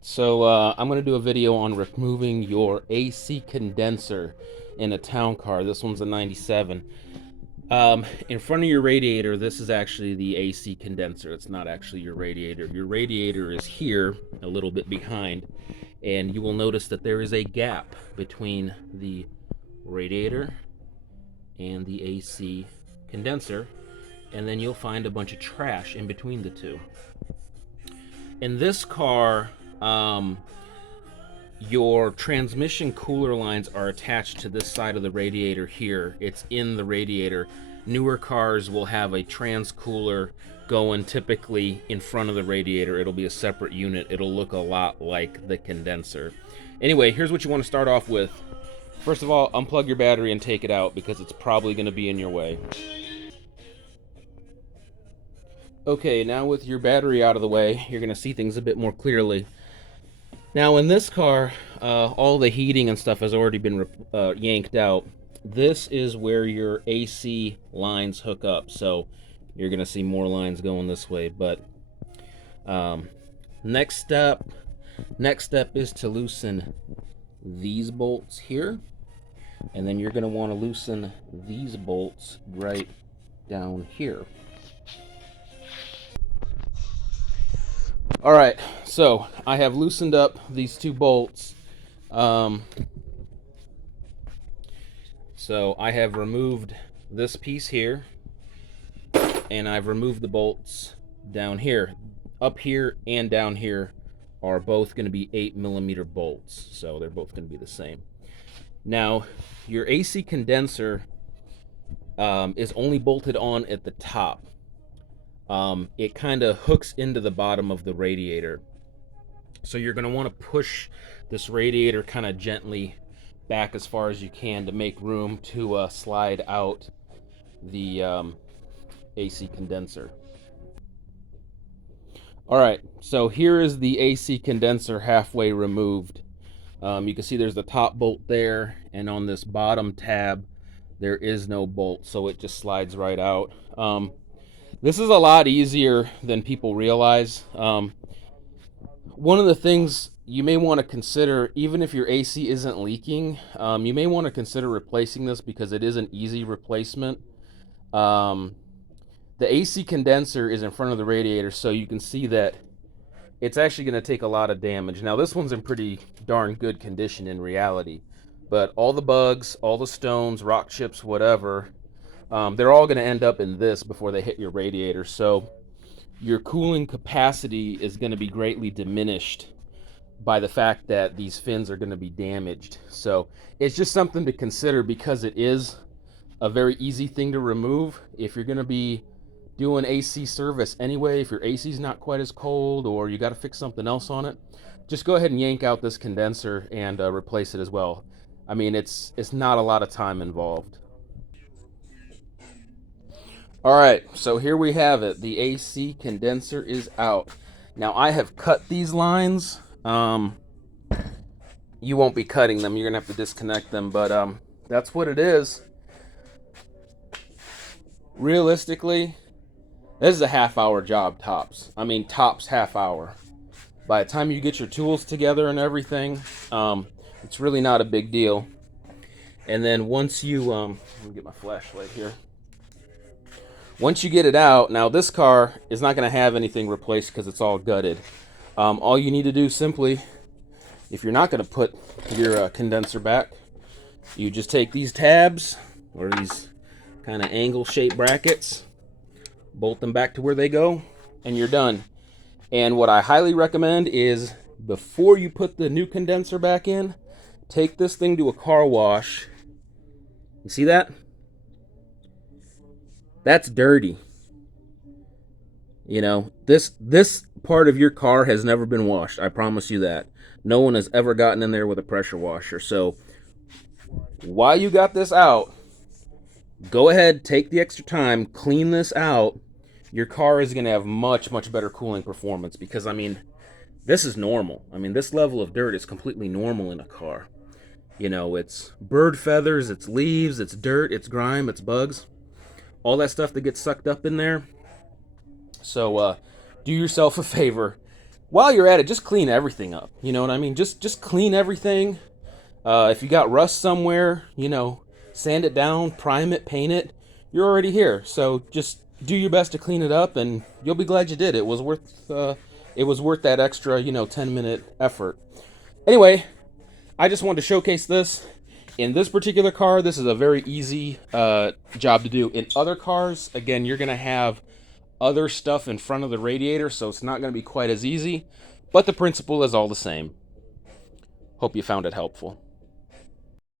So I'm going to do a video on removing your AC condenser in a town car. This one's a 97. In front of your radiator, this is actually the AC condenser. It's not actually your radiator. Your radiator is here, a little bit behind, and you will notice that there is a gap between the radiator and the AC condenser, and then you'll find a bunch of trash in between the two. In this car, your transmission cooler lines are attached to this side of the radiator here. It's in the radiator. Newer cars will have a trans cooler going typically in front of the radiator. It'll be a separate unit. It'll look a lot like the condenser. Anyway, here's what you want to start off with. First of all, unplug your battery and take it out because it's probably going to be in your way. Okay, now with your battery out of the way, you're going to see things a bit more clearly. Now in this car, all the heating and stuff has already been yanked out. This is where your AC lines hook up, so you're going to see more lines going this way. But next step is to loosen these bolts here, and then you're going to want to loosen these bolts right down here. All right, so I have loosened up these two bolts. So I have removed this piece here, and I've removed the bolts down here. Up here and down here are both going to be 8mm bolts, so they're both going to be the same. Now, your AC condenser is only bolted on at the top. It kind of hooks into the bottom of the radiator. So you're going to want to push this radiator kind of gently back as far as you can to make room to slide out the AC condenser. Alright, so here is the AC condenser halfway removed. You can see there's the top bolt there, and on this bottom tab there is no bolt, so it just slides right out. This is a lot easier than people realize. One of the things you may want to consider, even if your AC isn't leaking, you may want to consider replacing this because it is an easy replacement. The AC condenser is in front of the radiator, so you can see that it's actually going to take a lot of damage. Now this one's in pretty darn good condition in reality, but all the bugs, all the stones, rock chips, whatever, they're all going to end up in this before they hit your radiator. So your cooling capacity is going to be greatly diminished by the fact that these fins are going to be damaged. So it's just something to consider because it is a very easy thing to remove. If you're going to be doing AC service anyway, if your AC is not quite as cold or you got to fix something else on it, just go ahead and yank out this condenser and replace it as well. I mean, it's not a lot of time involved. Alright, so here we have it. The AC condenser is out. Now I have cut these lines. You won't be cutting them. You're going to have to disconnect them, but that's what it is. Realistically, this is a half-hour job tops. I mean, tops half hour. By the time you get your tools together and everything, it's really not a big deal. And then once you, let me get my flashlight here. Once you get it out, now this car is not going to have anything replaced because it's all gutted. All you need to do simply, if you're not going to put your condenser back, you just take these tabs or these kind of angle-shaped brackets, bolt them back to where they go, and you're done. And what I highly recommend is before you put the new condenser back in, take this thing to a car wash. You see that? That's dirty. You know, this part of your car has never been washed. I promise you that. No one has ever gotten in there with a pressure washer. So while you got this out, go ahead, take the extra time, clean this out. Your car is going to have much, much better cooling performance because, I mean, this is normal. I mean, this level of dirt is completely normal in a car. You know, it's bird feathers, it's leaves, it's dirt, it's grime, it's bugs. All that stuff that gets sucked up in there. So do yourself a favor. while you're at it, just clean everything up. You know what I mean? Just clean everything. If you got rust somewhere, sand it down, prime it, paint it. You're already here, so just do your best to clean it up, and you'll be glad you did. It was worth that extra, 10-minute effort. Anyway, I just wanted to showcase this. In this particular car, this is a very easy job to do. In other cars, again, you're going to have other stuff in front of the radiator, so it's not going to be quite as easy, but the principle is all the same. Hope you found it helpful.